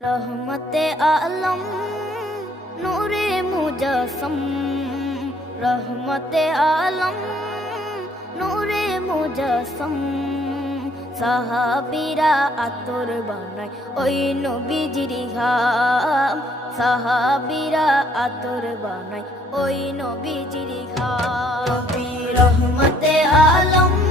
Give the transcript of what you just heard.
रहमते आलम नूरे मुजस्सम, रहमते आलम नूरे मुजस्सम। সাহাবীরা আতর বানায় ওই নবীজির ঘাম, সাহাবীরা আতর বানায় ওই নবীজির ঘাম। নবী রহমতে আলম